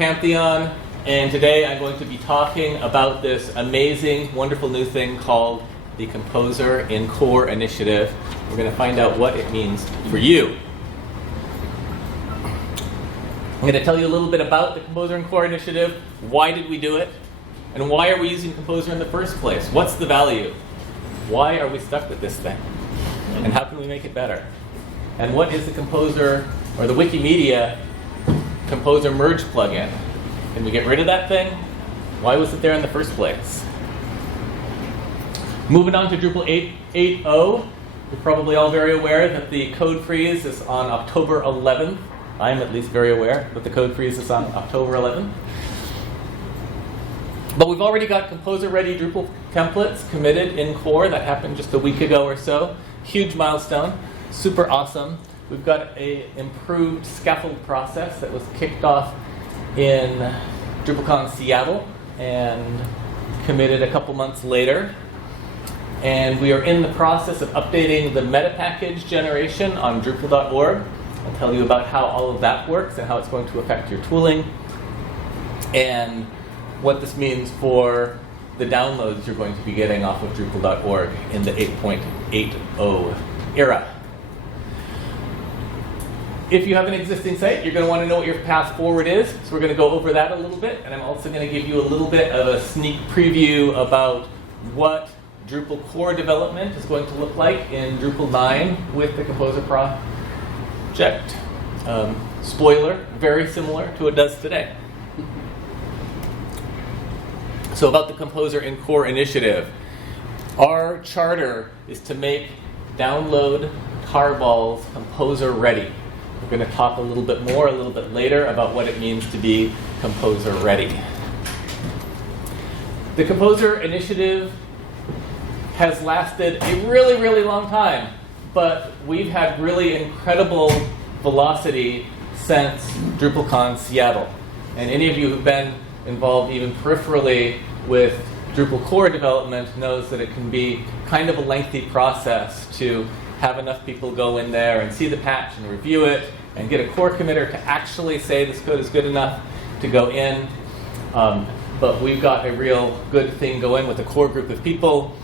Pantheon, and today I'm going to be talking about this amazing, wonderful new thing called the Composer in Core initiative. We're going to find out what it means for you. I'm going to tell you a little bit about the Composer in Core initiative. Why did we do it? And why are we using Composer in the first place? What's the value? Why are we stuck with this thing? And how can we make it better? And what is the Composer, or the Wikimedia Composer merge plugin? Can we get rid of that thing? Why was it there in the first place? Moving on to Drupal 8.0, you're probably all very aware that the code freeze is on October 11th. I'm at least very aware that the code freeze is on October 11th. But we've already got Composer-ready Drupal templates committed in core. That happened just a week ago or so. Huge milestone. Super awesome. We've got an improved scaffold process that was kicked off in DrupalCon Seattle and committed a couple months later. And we are in the process of updating the Metapackage generation on drupal.org. I'll tell you about how all of that works and how it's going to affect your tooling and what this means for the downloads you're going to be getting off of drupal.org in the 8.80 era. If you have an existing site, you're going to want to know what your path forward is. So we're going to go over that a little bit. And I'm also going to give you a little bit of a sneak preview about what Drupal core development is going to look like in Drupal 9 with the Composer project. Spoiler, very similar to what it does today. So about the Composer in Core initiative. Our charter is to make download tarballs Composer ready. We're going to talk a little bit more a little bit later about what it means to be Composer ready. The Composer initiative has lasted a really, really long time, but we've had really incredible velocity since DrupalCon Seattle. And any of you who've been involved even peripherally with Drupal core development knows that it can be kind of a lengthy process to have enough people go in there and see the patch and review it and get a core committer to actually say this code is good enough to go in. But we've got a real good thing going with a core group of people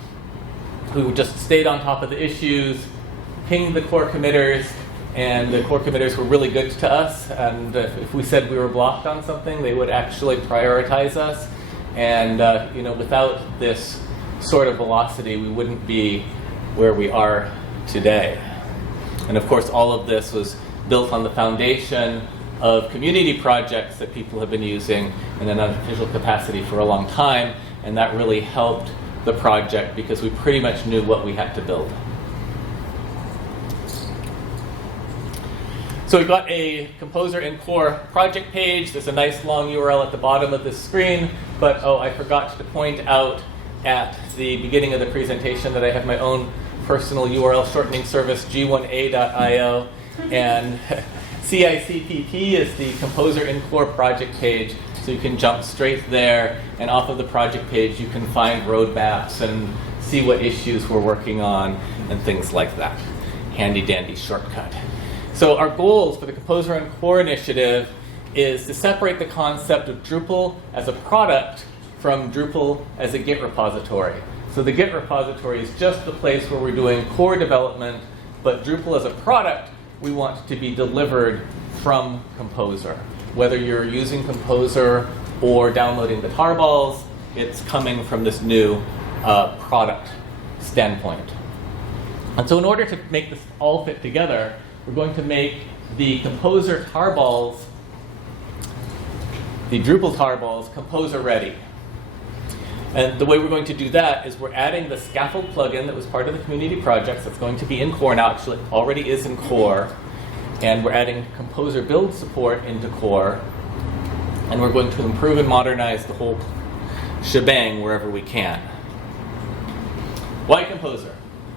who just stayed on top of the issues, pinged the core committers, and the core committers were really good to us. And if we said we were blocked on something, they would actually prioritize us. And without this sort of velocity, we wouldn't be where we are today. And of course, all of this was built on the foundation of community projects that people have been using in an unofficial capacity for a long time. And that really helped the project because we pretty much knew what we had to build. So we've got a Composer in Core project page. There's a nice long URL at the bottom of this screen, but I forgot to point out at the beginning of the presentation that I have my own personal URL shortening service, g1a.io, and CICPP is the Composer in Core project page, so you can jump straight there, and off of the project page you can find roadmaps and see what issues we're working on and things like that. Handy dandy shortcut. So our goals for the Composer in Core initiative is to separate the concept of Drupal as a product from Drupal as a Git repository. So the Git repository is just the place where we're doing core development, but Drupal as a product, we want to be delivered from Composer. Whether you're using Composer or downloading the tarballs, it's coming from this new product standpoint. And so in order to make this all fit together, we're going to make the Composer tarballs, the Drupal tarballs, Composer ready. And the way we're going to do that is we're adding the Scaffold plugin that was part of the community projects that's going to be in core now. Actually, it already is in core. And we're adding Composer build support into core. And we're going to improve and modernize the whole shebang wherever we can. Why Composer?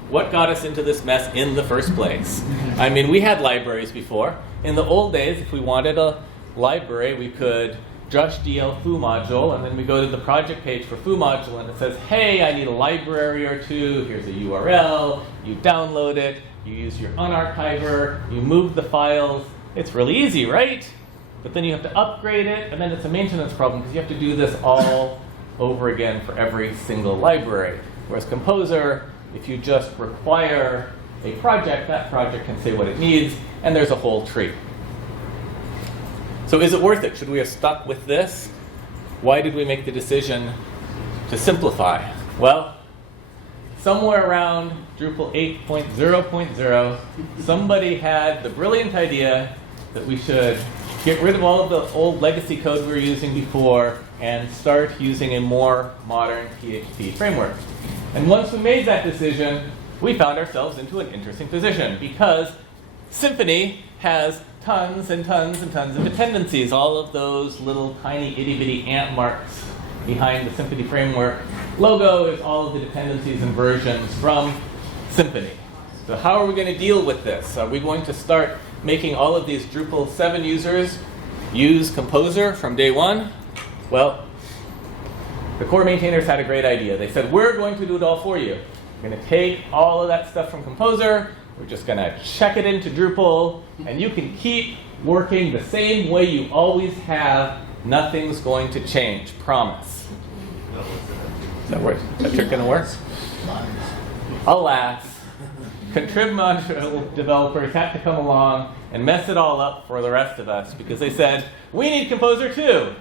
What got us into this mess in the first place? I mean, we had libraries before. In the old days, if we wanted a library, we could Drush DL foo module, and then we go to the project page for foo module, and it says, hey, I need a library or two. Here's a URL. You download it. You use your unarchiver. You move the files. It's really easy, right? but then you have to upgrade it, and then it's a maintenance problem because you have to do this all over again for every single library. Whereas Composer, if you just require a project, that project can say what it needs, and there's a whole tree. So is it worth it? Should we have stuck with this? Why did we make the decision to simplify? Well, somewhere around Drupal 8.0.0, somebody had the brilliant idea that we should get rid of all of the old legacy code we were using before and start using a more modern PHP framework. And once we made that decision, we found ourselves into an interesting position because Symfony has tons and tons and tons of dependencies, all of those little tiny itty-bitty ant marks behind the Symfony framework logo is all of the dependencies and versions from Symfony. So how are we going to deal with this? Are we going to start making all of these Drupal 7 users use Composer from day one? Well, the core maintainers had a great idea. They said, we're going to do it all for you. We're going to take all of that stuff from Composer, we're just going to check it into Drupal, and you can keep working the same way you always have. Nothing's going to change, promise. Is that trick going to work? Alas, contrib module developers had to come along and mess it all up for the rest of us because they said, we need Composer too,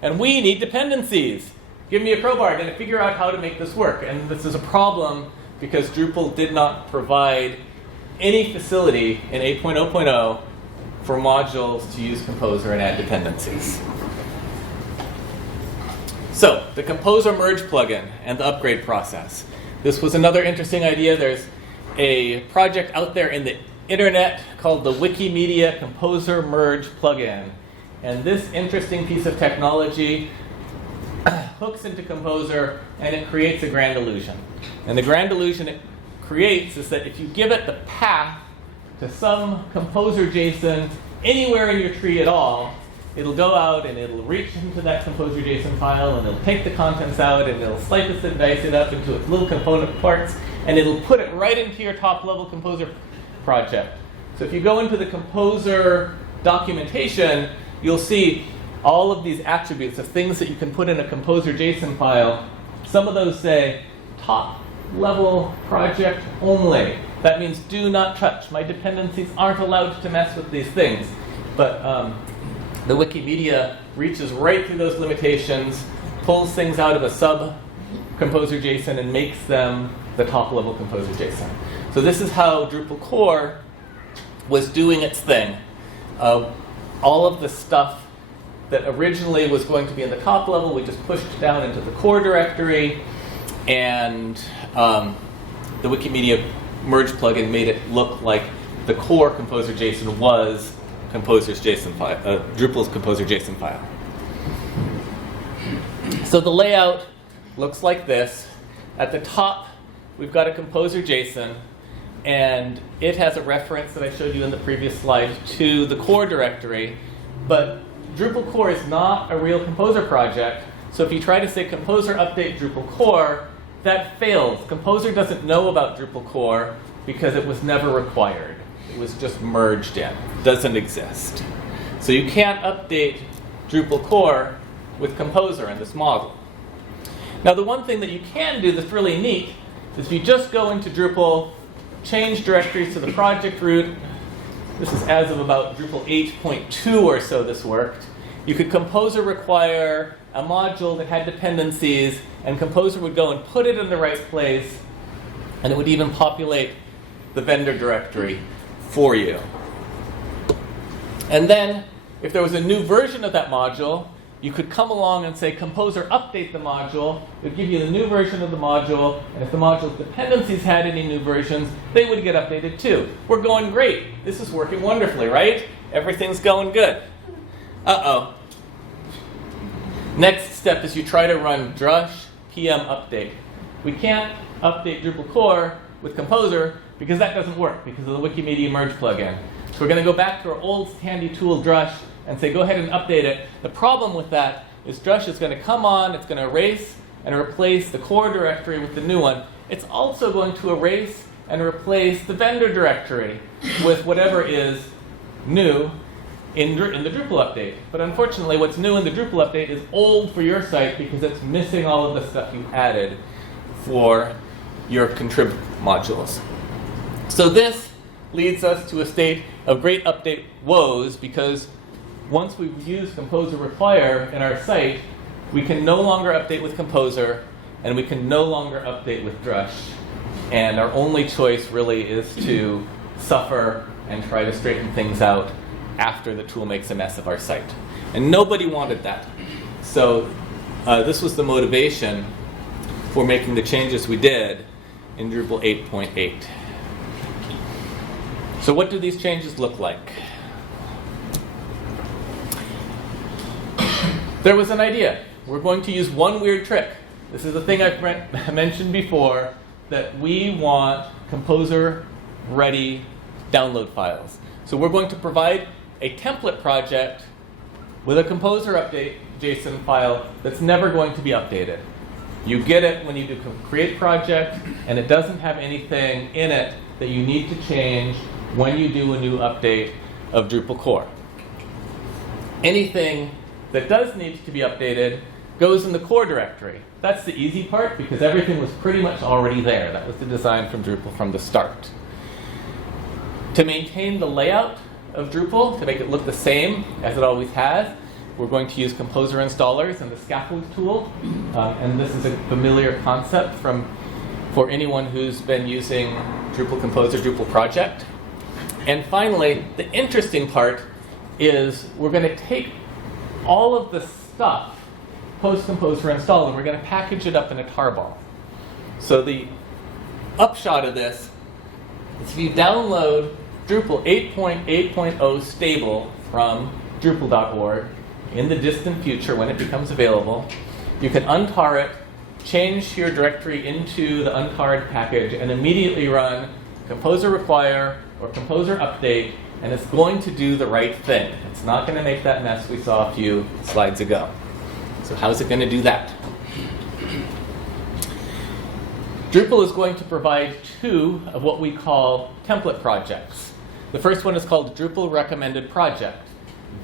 and we need dependencies. Give me a crowbar, I'm going to figure out how to make this work. And this is a problem because Drupal did not provide any facility in 8.0.0 for modules to use Composer and add dependencies. So, the Composer merge plugin and the upgrade process. This was another interesting idea. There's a project out there in the internet called the Wikimedia Composer Merge plugin. And this interesting piece of technology hooks into Composer and it creates a grand illusion. And the grand illusion it creates is that if you give it the path to some Composer JSON anywhere in your tree at all, it'll go out and it'll reach into that Composer JSON file and it'll take the contents out and it'll slice it and dice it up into its little component parts and it'll put it right into your top level Composer project. So if you go into the Composer documentation, you'll see all of these attributes of things that you can put in a Composer JSON file. Some of those say top level project only. That means do not touch. My dependencies aren't allowed to mess with these things. But the Wikimedia reaches right through those limitations, pulls things out of a sub Composer JSON and makes them the top level Composer JSON. So this is how Drupal core was doing its thing. All of the stuff that originally was going to be in the top level, we just pushed down into the core directory, and the Wikimedia merge plugin made it look like the core Composer JSON was Composer's JSON file, Drupal's Composer JSON file. So the layout looks like this. At the top, we've got a Composer JSON, and it has a reference that I showed you in the previous slide to the core directory, but Drupal core is not a real Composer project, so if you try to say Composer update Drupal core, that fails. Composer doesn't know about Drupal core because it was never required. It was just merged in. It doesn't exist. So you can't update Drupal core with Composer in this model. Now the one thing that you can do that's really neat is if you just go into Drupal, change directories to the project root. This is as of about Drupal 8.2 or so this worked. You could Composer require a module that had dependencies, and Composer would go and put it in the right place, and it would even populate the vendor directory for you. And then, if there was a new version of that module, you could come along and say, Composer update the module. It would give you the new version of the module, and if the module's dependencies had any new versions, they would get updated too. We're going great. This is working wonderfully, right? Everything's going good. Uh-oh. Next step is you try to run drush pm update. We can't update Drupal core with Composer because that doesn't work because of the Wikimedia merge plugin. So we're going to go back to our old handy tool drush and say, go ahead and update it. The problem with that is drush is going to come on, it's going to erase and replace the core directory with the new one. It's also going to erase and replace the vendor directory with whatever is new. in the Drupal update. But unfortunately, what's new in the Drupal update is old for your site because it's missing all of the stuff you added for your contrib modules. So this leads us to a state of great update woes, because once we've used Composer require in our site, we can no longer update with Composer, and we can no longer update with Drush. And our only choice really is to suffer and try to straighten things out after the tool makes a mess of our site. And nobody wanted that. So this was the motivation for making the changes we did in Drupal 8.8. So what do these changes look like? There was an idea. We're going to use one weird trick. This is a thing I've mentioned before, that we want Composer-ready download files. So we're going to provide a template project with a Composer update JSON file that's never going to be updated. You get it when you do create project, and it doesn't have anything in it that you need to change when you do a new update of Drupal core. Anything that does need to be updated goes in the core directory. That's the easy part because everything was pretty much already there. That was the design from Drupal from the start. To maintain the layout of Drupal, to make it look the same as it always has, we're going to use Composer installers and the Scaffold tool. And this is a familiar concept for anyone who's been using Drupal Composer, Drupal Project. And finally, the interesting part is we're going to take all of the stuff post-Composer install, and we're going to package it up in a tarball. So the upshot of this is if you download Drupal 8.8.0 stable from Drupal.org in the distant future when it becomes available, you can untar it, change your directory into the untarred package, and immediately run Composer require or Composer update, and it's going to do the right thing. It's not going to make that mess we saw a few slides ago. So how's it going to do that? Drupal is going to provide two of what we call template projects. The first one is called Drupal Recommended Project.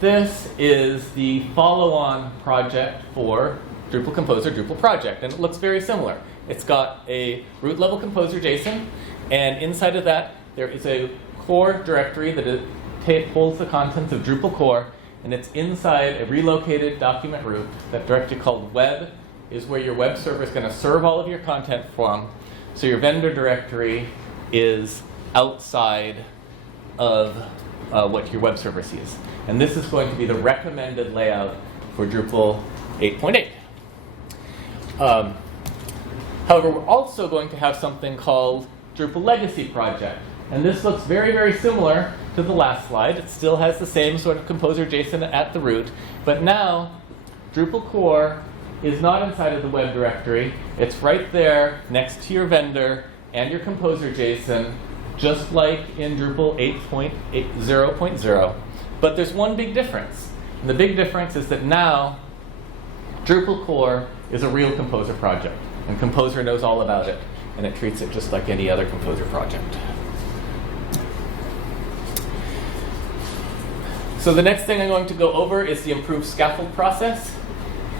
This is the follow-on project for Drupal Composer, Drupal Project, and it looks very similar. It's got a root level Composer JSON, and inside of that there is a core directory that holds the contents of Drupal core, and it's inside a relocated document root. That directory called web is where your web server is going to serve all of your content from. So your vendor directory is outside of what your web server sees. And this is going to be the recommended layout for Drupal 8.8. However, we're also going to have something called Drupal Legacy Project. And this looks very, very similar to the last slide. It still has the same sort of Composer JSON at the root. But now, Drupal core is not inside of the web directory. It's right there next to your vendor and your Composer JSON, just like in Drupal 8.0.0. But there's one big difference. And the big difference is that now Drupal core is a real Composer project. And Composer knows all about it. And it treats it just like any other Composer project. So the next thing I'm going to go over is the improved scaffold process.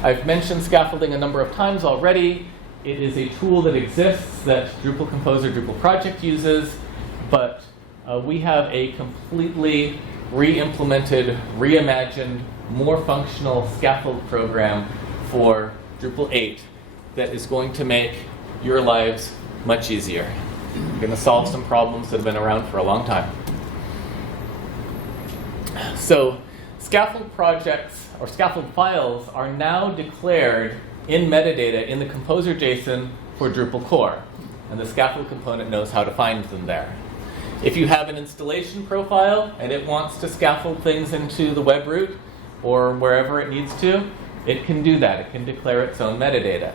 I've mentioned scaffolding a number of times already. It is a tool that exists that Drupal Composer, Drupal Project uses, but we have a completely re-implemented, reimagined, more functional scaffold program for Drupal 8 that is going to make your lives much easier. You're going to solve some problems that have been around for a long time. So scaffold projects or scaffold files are now declared in metadata in the Composer JSON for Drupal core. And the scaffold component knows how to find them there. If you have an installation profile and it wants to scaffold things into the web root or wherever it needs to, it can do that. It can declare its own metadata.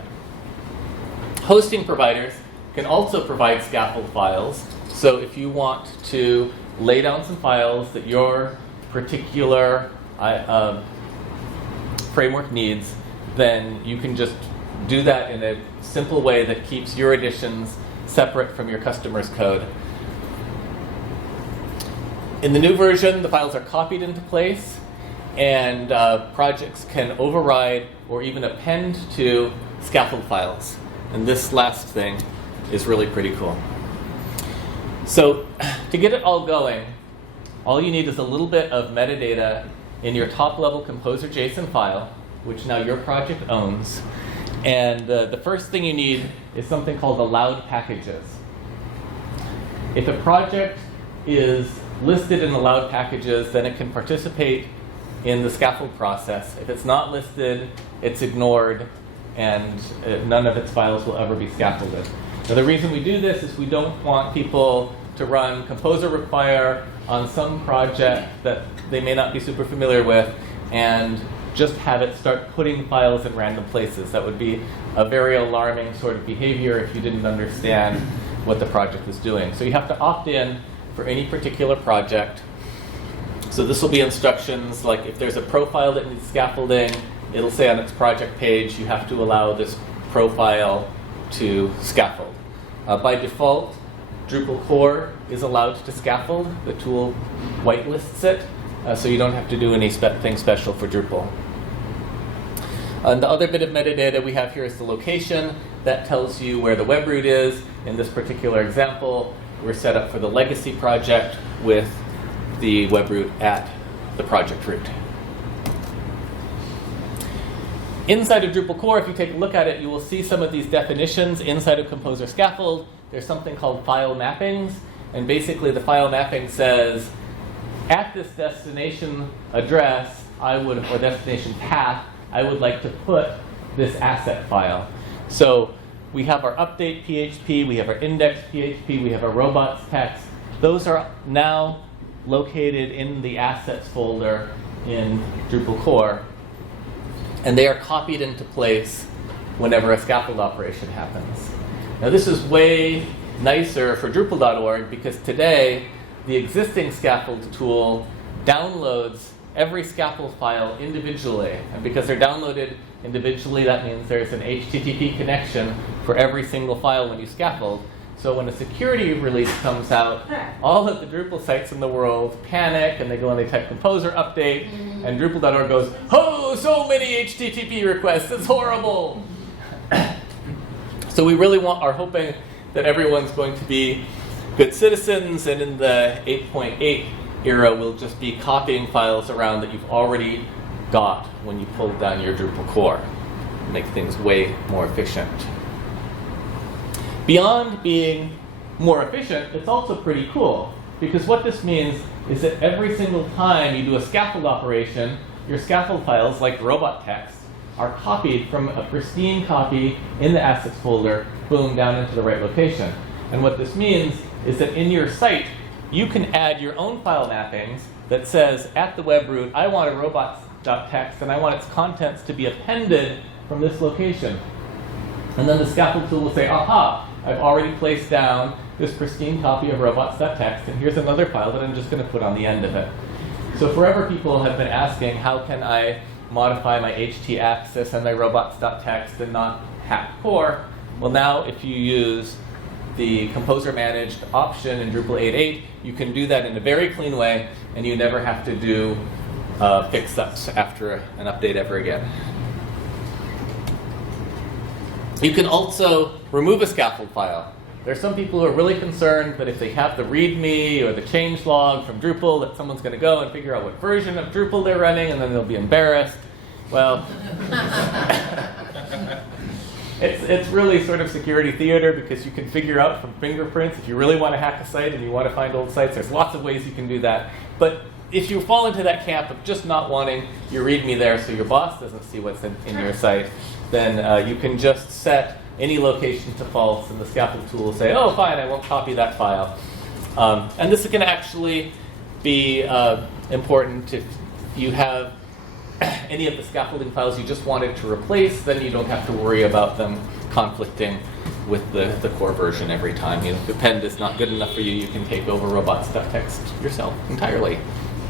Hosting providers can also provide scaffold files. So if you want to lay down some files that your particular framework needs, then you can just do that in a simple way that keeps your additions separate from your customer's code. In the new version, the files are copied into place, and projects can override or even append to scaffold files. And this last thing is really pretty cool. So to get it all going, all you need is a little bit of metadata in your top-level composer.json file, which now your project owns. And the first thing you need is something called allowed packages. If a project is listed in allowed packages, then it can participate in the scaffold process. If it's not listed, it's ignored, and none of its files will ever be scaffolded. Now, the reason we do this is we don't want people to run composer require on some project that they may not be super familiar with and just have it start putting files in random places. That would be a very alarming sort of behavior if you didn't understand what the project was doing. So you have to opt in for any particular project. So this will be instructions like if there's a profile that needs scaffolding, it'll say on its project page you have to allow this profile to scaffold. By default, Drupal core is allowed to scaffold. The tool whitelists it, so you don't have to do anything special for Drupal. And the other bit of metadata we have here is the location. That tells you where the web root is. In this particular example, we're set up for the legacy project with the web root at the project root. Inside of Drupal core, if you take a look at it, you will see some of these definitions inside of Composer Scaffold. There's something called file mappings, and basically the file mapping says, at this destination address, or destination path, I would like to put this asset file. So we have our update PHP, we have our index PHP, we have our robots text. Those are now located in the assets folder in Drupal core, and they are copied into place whenever a scaffold operation happens. Now this is way nicer for Drupal.org because today the existing scaffold tool downloads every scaffold file individually. And because they're downloaded individually, that means there's an HTTP connection for every single file when you scaffold. So when a security release comes out, all of the Drupal sites in the world panic and they go and they type composer update, and Drupal.org goes, oh, so many HTTP requests, it's horrible. So we really are hoping that everyone's going to be good citizens, and in the 8.8 era, we'll just be copying files around that you've already got when you pulled down your Drupal core. Make things way more efficient. Beyond being more efficient, it's also pretty cool, because what this means is that every single time you do a scaffold operation, your scaffold files, like robot text, are copied from a pristine copy in the assets folder, boom, down into the right location. And what this means is that in your site, you can add your own file mappings that says, at the web root, I want a robots.txt and I want its contents to be appended from this location. And then the scaffold tool will say, aha, I've already placed down this pristine copy of robots.txt, and here's another file that I'm just going to put on the end of it. So forever people have been asking, how can I modify my htaccess and my robots.txt and not hack core? Well, now if you use the composer managed option in Drupal 8.8, you can do that in a very clean way, and you never have to do fix-ups after an update ever again. You can also remove a scaffold file. There are some people who are really concerned that if they have the README or the changelog from Drupal, that someone's going to go and figure out what version of Drupal they're running, and then they'll be embarrassed. Well, it's really sort of security theater, because you can figure out from fingerprints if you really want to hack a site and you want to find old sites. There's lots of ways you can do that. But if you fall into that camp of just not wanting your README there so your boss doesn't see what's in your site, then you can just set any location to false, and the scaffold tool will say, oh, fine, I won't copy that file. And this can actually be important if you have any of the scaffolding files you just wanted to replace, then you don't have to worry about them conflicting with the core version every time. If append is not good enough for you, you can take over robots.txt yourself entirely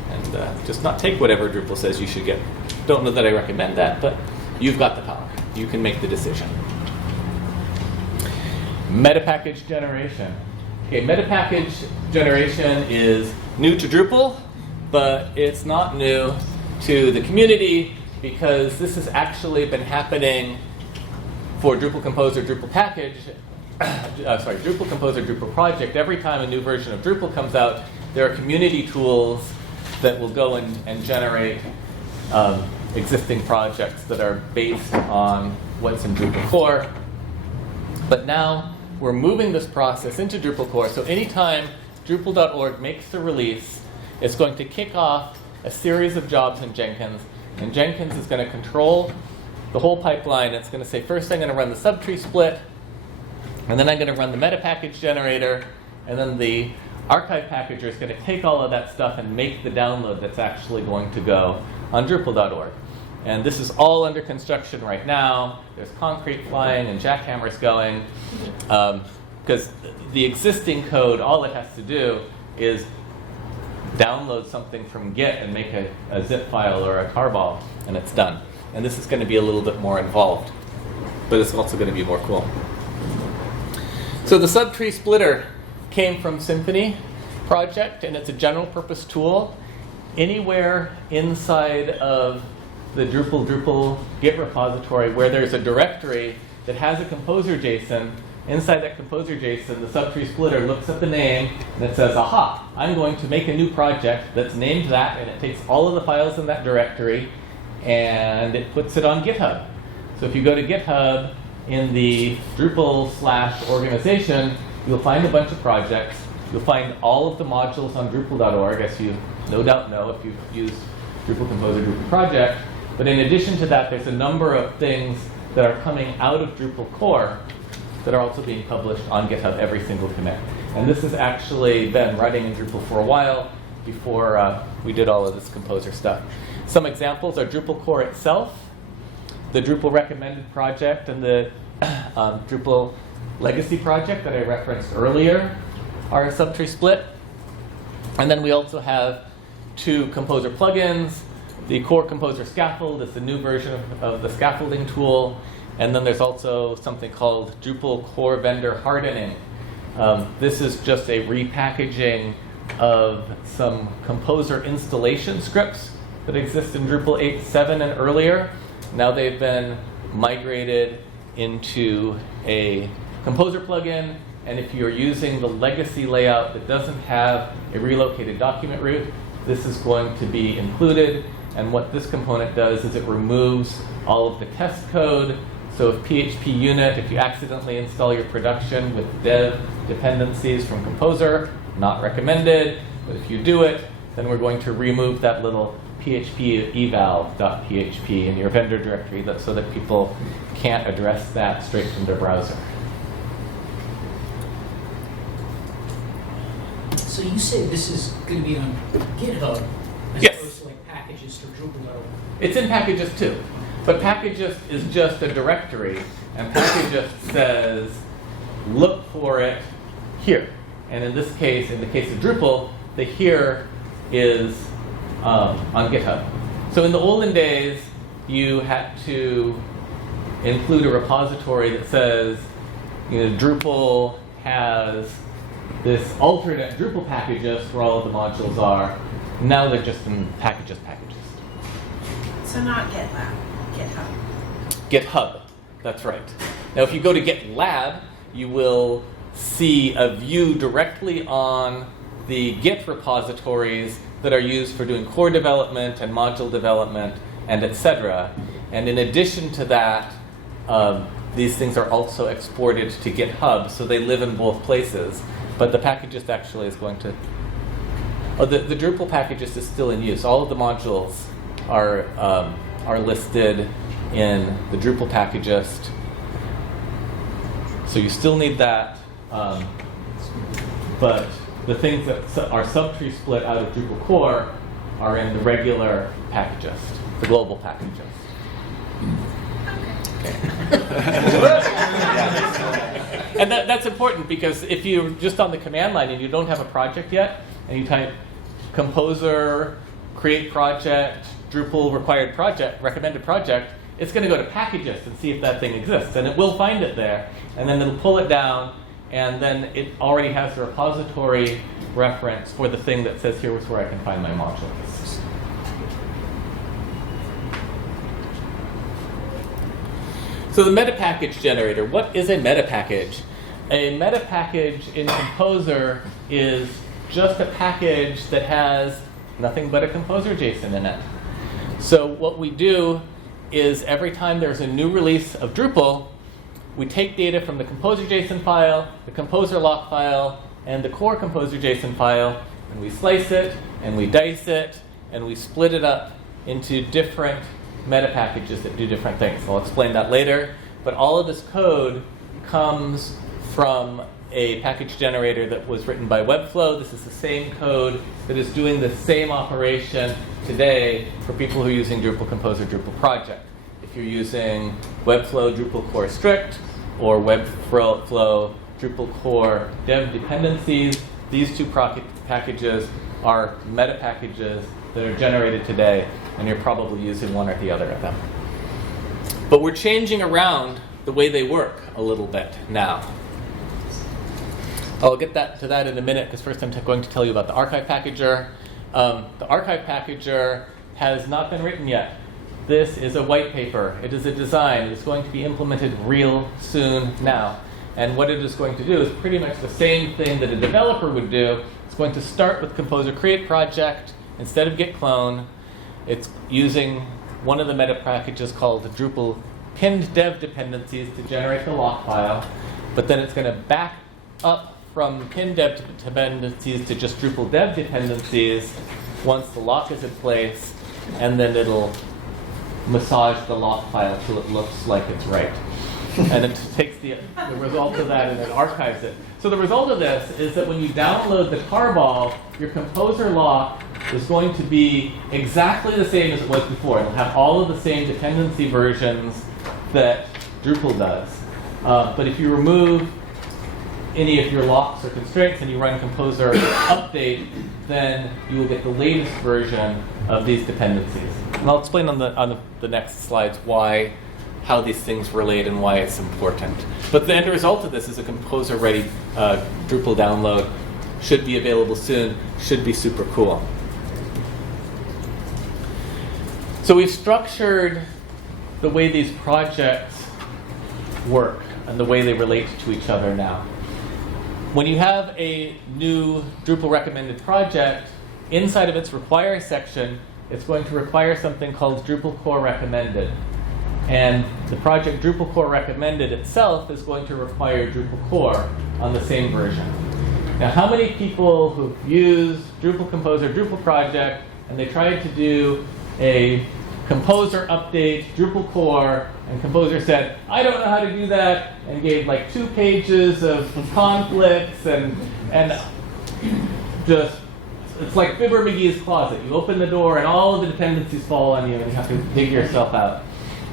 and just not take whatever Drupal says you should get. Don't know that I recommend that, but you've got the power. You can make the decision. Metapackage generation. Okay, metapackage generation is new to Drupal, but it's not new to the community because this has actually been happening for Drupal Composer, Drupal Package, Drupal Composer, Drupal Project. Every time a new version of Drupal comes out, there are community tools that will go and generate existing projects that are based on what's in Drupal core. But now we're moving this process into Drupal core. So anytime Drupal.org makes the release, it's going to kick off a series of jobs in Jenkins. And Jenkins is going to control the whole pipeline. It's going to say, first I'm going to run the Subtree split, and then I'm going to run the Metapackage Generator, and then the archive packager is going to take all of that stuff and make the download that's actually going to go on Drupal.org. And this is all under construction right now. There's concrete flying and jackhammers going. Because the existing code, all it has to do is download something from Git and make a zip file or a tarball, and it's done. And this is going to be a little bit more involved, but it's also going to be more cool. So the Subtree Splitter came from Symfony project, and it's a general purpose tool. Anywhere inside of the Drupal Git repository where there's a directory that has a composer.json, inside that composer.json, the Subtree Splitter looks at the name and it says, aha, I'm going to make a new project that's named that, and it takes all of the files in that directory and it puts it on GitHub. So if you go to GitHub in the Drupal/organization, you'll find a bunch of projects. You'll find all of the modules on Drupal.org, as you no doubt know if you've used Drupal Composer, Drupal Project. But in addition to that, there's a number of things that are coming out of Drupal core that are also being published on GitHub, every single commit. And this has actually been running in Drupal for a while before we did all of this Composer stuff. Some examples are Drupal core itself, the Drupal recommended project, and the Drupal legacy project that I referenced earlier are a Subtree split. And then we also have 2 Composer plugins. The core Composer scaffold is the new version of the scaffolding tool. And then there's also something called Drupal core vendor hardening. This is just a repackaging of some Composer installation scripts that exist in Drupal 8.7 and earlier. Now they've been migrated into a Composer plugin, and if you're using the legacy layout that doesn't have a relocated document root, this is going to be included. And what this component does is it removes all of the test code. So if PHP unit, if you accidentally install your production with dev dependencies from Composer, not recommended, but if you do it, then we're going to remove that little PHP eval.php in your vendor directory so that people can't address that straight from their browser. So you say this is going to be on GitHub as Yes. opposed to like packages for Drupal.org? It's in packages too. But packages is just a directory, and packages says, look for it here. And in this case, in the case of Drupal, the here is on GitHub. So in the olden days, you had to include a repository that says, Drupal has this alternate Drupal packages where all of the modules are. Now they're just in packages. So not GitLab, GitHub. GitHub, that's right. Now if you go to GitLab, you will see a view directly on the Git repositories that are used for doing core development and module development and etc. And in addition to that, these things are also exported to GitHub, so they live in both places. But the packages actually is going to... the Drupal packages is still in use. All of the modules are listed in the Drupal packagist. So you still need that. But the things that are Subtree split out of Drupal core are in the regular packagist, the global packagist. Okay. And that's important because if you're just on the command line and you don't have a project yet, and you type composer, create project, Drupal required project, recommended project, it's going to go to packages and see if that thing exists. And it will find it there, and then it'll pull it down, and then it already has the repository reference for the thing that says here is where I can find my modules. So the Metapackage generator, what is a metapackage? A metapackage in Composer is just a package that has nothing but a composer.json in it. So what we do is every time there's a new release of Drupal, we take data from the composer.json file, the composer lock file, and the core composer.json file, and we slice it, and we dice it, and we split it up into different meta packages that do different things. I'll explain that later. But all of this code comes from a package generator that was written by Webflow. This is the same code that is doing the same operation today for people who are using Drupal Composer, Drupal-project. If you're using Webflow Drupal core strict or Webflow Drupal core dev-dependencies, these two packages are meta packages that are generated today, and you're probably using one or the other of them. But we're changing around the way they work a little bit now. I'll get to that in a minute, because first I'm going to tell you about the archive packager. The archive packager has not been written yet. This is a white paper. It is a design. It's going to be implemented real soon now. And what it is going to do is pretty much the same thing that a developer would do. It's going to start with Composer Create Project. Instead of git clone, it's using one of the meta packages called the Drupal pinned-dev-dependencies to generate the lock file. But then it's going to back up from pinned-dev-dependencies to just Drupal dev dependencies once the lock is in place, and then it'll massage the lock file till it looks like it's right. And it takes the result of that and it archives it. So the result of this is that when you download the tarball, your composer lock is going to be exactly the same as it was before. It'll have all of the same dependency versions that Drupal does. But if you remove any of your locks or constraints and you run composer update, then you will get the latest version of these dependencies. And I'll explain on the next slides how these things relate and why it's important. But the end result of this is a composer-ready Drupal download. Should be available soon. Should be super cool. So we've structured the way these projects work and the way they relate to each other now. When you have a new Drupal recommended project, inside of its require section, it's going to require something called Drupal core recommended. And the project Drupal core recommended itself is going to require Drupal core on the same version. Now, how many people who've used Drupal Composer, Drupal project, and they tried to do a Composer update, Drupal core, and Composer said, I don't know how to do that, and gave like 2 pages of conflicts and just, it's like Fibber McGee's closet. You open the door and all of the dependencies fall on you and you have to dig yourself out.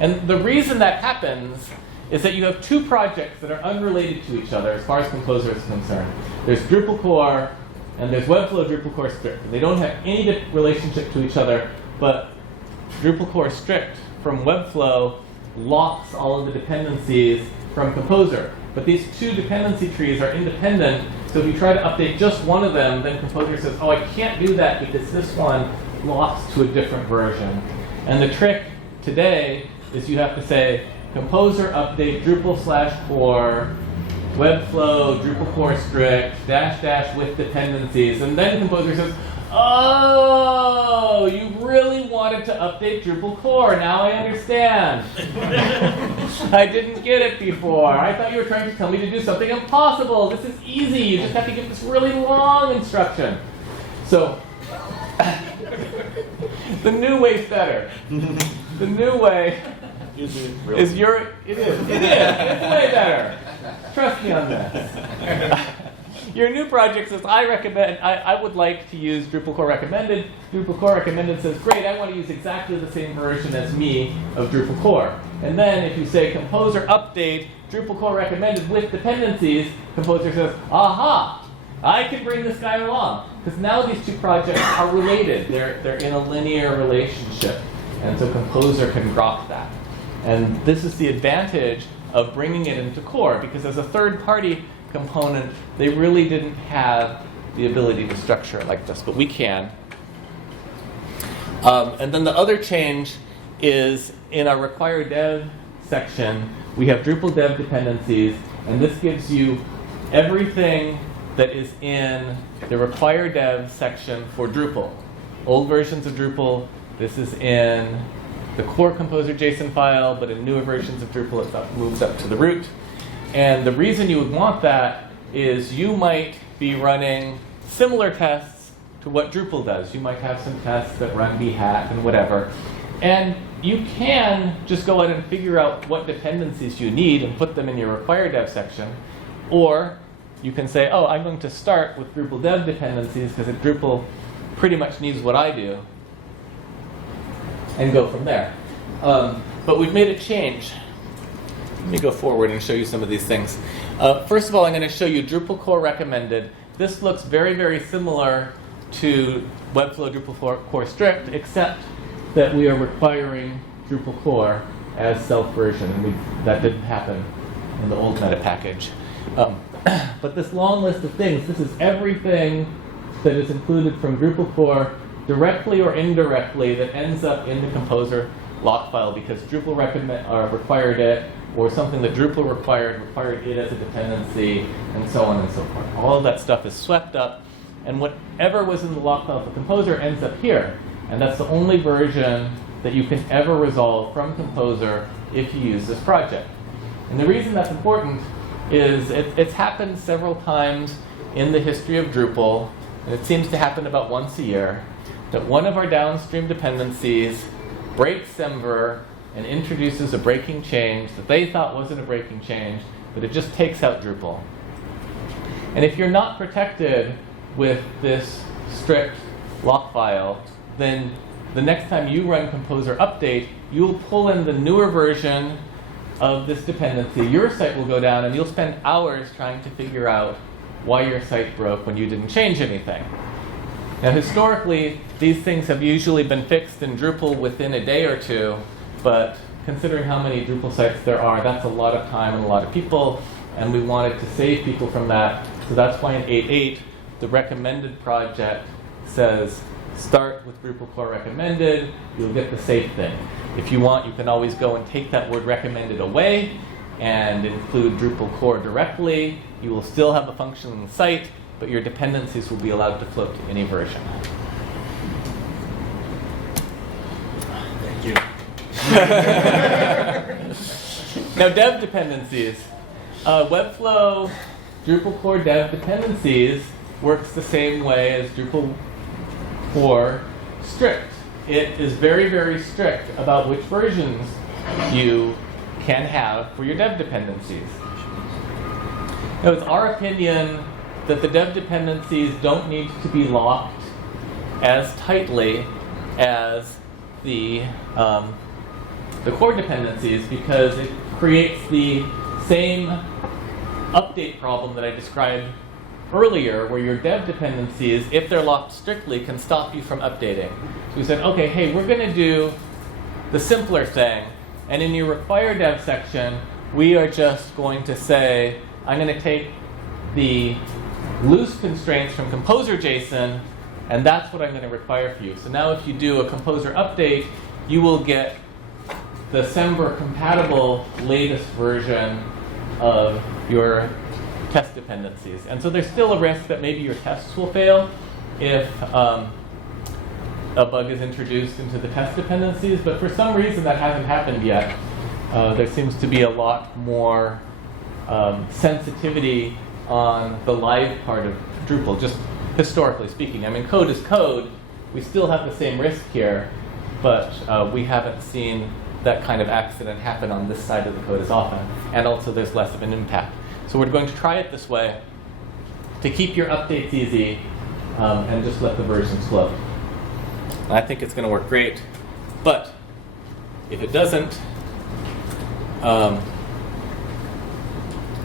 And the reason that happens is that you have 2 projects that are unrelated to each other as far as Composer is concerned. There's Drupal core and there's Webflow Drupal core strict. They don't have any relationship to each other, but Drupal core strict from Webflow locks all of the dependencies from Composer. But these 2 dependency trees are independent, so if you try to update just one of them, then Composer says, oh, I can't do that because this one locks to a different version. And the trick today is you have to say, Composer update Drupal/core, Webflow, Drupal core strict, -- with dependencies. And then Composer says, oh, you really wanted to update Drupal core. Now I understand. I didn't get it before. I thought you were trying to tell me to do something impossible. This is easy. You just have to give this really long instruction. So the new way's better. The new way is it's way better. Trust me on this. Your new project says, I would like to use Drupal core recommended. Drupal core recommended says, great, I want to use exactly the same version as me of Drupal core. And then if you say Composer update Drupal core recommended with dependencies, Composer says, aha, I can bring this guy along. Because now these 2 projects are related. They're in a linear relationship. And so Composer can drop that. And this is the advantage of bringing it into core, because as a third-party component, they really didn't have the ability to structure it like this, but we can. And then the other change is in our require dev section, we have drupal-dev-dependencies, and this gives you everything that is in the require dev section for Drupal. Old versions of Drupal, this is in the core composer.json file, but in newer versions of Drupal, it moves up to the root. And the reason you would want that is you might be running similar tests to what Drupal does. You might have some tests that run bhat and whatever. And you can just go out and figure out what dependencies you need and put them in your require dev section. Or you can say, oh, I'm going to start with Drupal dev dependencies because Drupal pretty much needs what I do, and go from there. But we've made a change. Let me go forward and show you some of these things. First of all, I'm going to show you Drupal core recommended. This looks very, very similar to Webflow Drupal core strict, except that we are requiring Drupal core as self-version. And that didn't happen in the old Metapackage. But this long list of things, this is everything that is included from Drupal core, directly or indirectly, that ends up in the composer lock file because Drupal required it, or something that Drupal required it as a dependency, and so on and so forth. All of that stuff is swept up, and whatever was in the lock file for composer ends up here. And that's the only version that you can ever resolve from composer if you use this project. And the reason that's important is it's happened several times in the history of Drupal, and it seems to happen about once a year, that one of our downstream dependencies breaks Semver and introduces a breaking change that they thought wasn't a breaking change, but it just takes out Drupal. And if you're not protected with this strict lock file, then the next time you run composer update, you'll pull in the newer version of this dependency. Your site will go down, and you'll spend hours trying to figure out why your site broke when you didn't change anything. Now, historically, these things have usually been fixed in Drupal within a day or two, but considering how many Drupal sites there are, that's a lot of time and a lot of people, and we wanted to save people from that. So that's why in 8.8, the recommended project says, start with Drupal core recommended, you'll get the safe thing. If you want, you can always go and take that word recommended away and include Drupal core directly. You will still have a function on the site, but your dependencies will be allowed to float to any version. Thank you. Now, dev dependencies. Webflow Drupal core dev dependencies works the same way as Drupal core strict. It is very, very strict about which versions you can have for your dev dependencies. Now, it's our opinion that the dev dependencies don't need to be locked as tightly as the core dependencies, because it creates the same update problem that I described earlier, where your dev dependencies, if they're locked strictly, can stop you from updating. So we said, okay, hey, we're going to do the simpler thing, and in your require dev section, we are just going to say, I'm going to take the loose constraints from composer.json, and that's what I'm going to require for you. So now if you do a composer update, you will get the Semver compatible latest version of your test dependencies. And so there's still a risk that maybe your tests will fail if a bug is introduced into the test dependencies, but for some reason that hasn't happened yet. There seems to be a lot more sensitivity on the live part of Drupal, just historically speaking. I mean, code is code. We still have the same risk here, but we haven't seen that kind of accident happen on this side of the code as often, and also there's less of an impact. So we're going to try it this way to keep your updates easy and just let the versions float. And I think it's going to work great, but if it doesn't,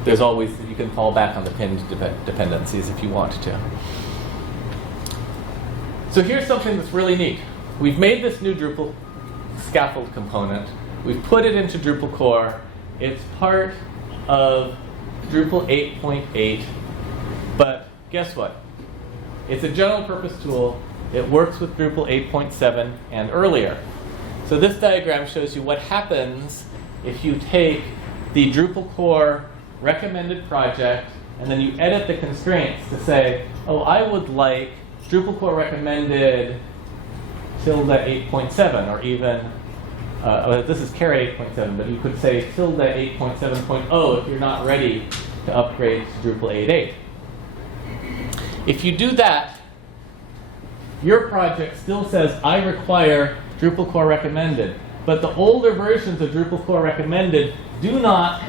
there's always, you can fall back on the pinned dependencies if you want to. So here's something that's really neat. We've made this new Drupal scaffold component. We've put it into Drupal core. It's part of Drupal 8.8, but guess what? It's a general purpose tool. It works with Drupal 8.7 and earlier. So this diagram shows you what happens if you take the Drupal core recommended project and then you edit the constraints to say, oh, I would like Drupal core recommended tilde 8.7, or even, this is char 8.7, but you could say tilde 8.7.0 if you're not ready to upgrade to Drupal 8.8. If you do that, your project still says, I require Drupal core recommended. But the older versions of Drupal core recommended do not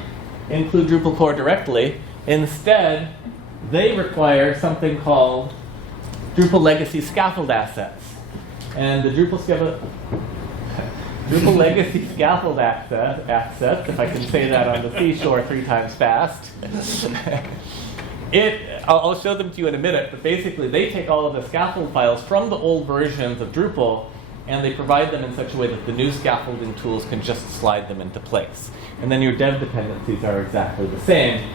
include Drupal core directly. Instead, they require something called Drupal legacy-scaffold-assets. And the Drupal legacy-scaffold-assets, if I can say that on the seashore 3 times fast, I'll show them to you in a minute, but basically they take all of the scaffold files from the old versions of Drupal and they provide them in such a way that the new scaffolding tools can just slide them into place. And then your dev dependencies are exactly the same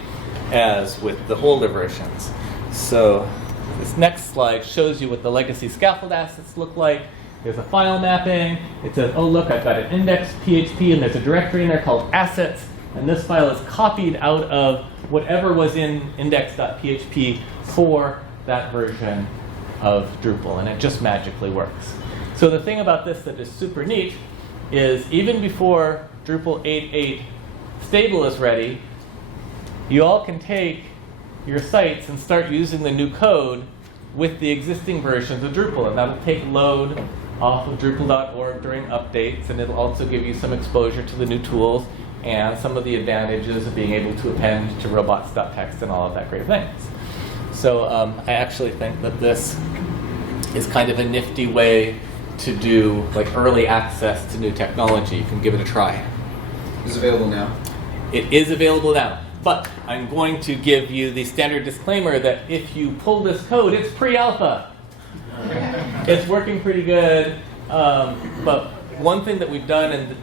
as with the older versions. So this next slide shows you what the legacy scaffold assets look like. There's a file mapping. It says, oh, look, I've got an index.php, and there's a directory in there called assets. And this file is copied out of whatever was in index.php for that version of Drupal. And it just magically works. So the thing about this that is super neat is even before Drupal 8.8 stable is ready, you all can take your sites and start using the new code with the existing versions of Drupal. And that'll take load off of Drupal.org during updates, and it'll also give you some exposure to the new tools and some of the advantages of being able to append to robots.txt and all of that great things. So I actually think that this is kind of a nifty way to do like early access to new technology. You can give it a try. It's available now. It is available now, but I'm going to give you the standard disclaimer that if you pull this code, it's pre-alpha. It's working pretty good, but one thing that we've done in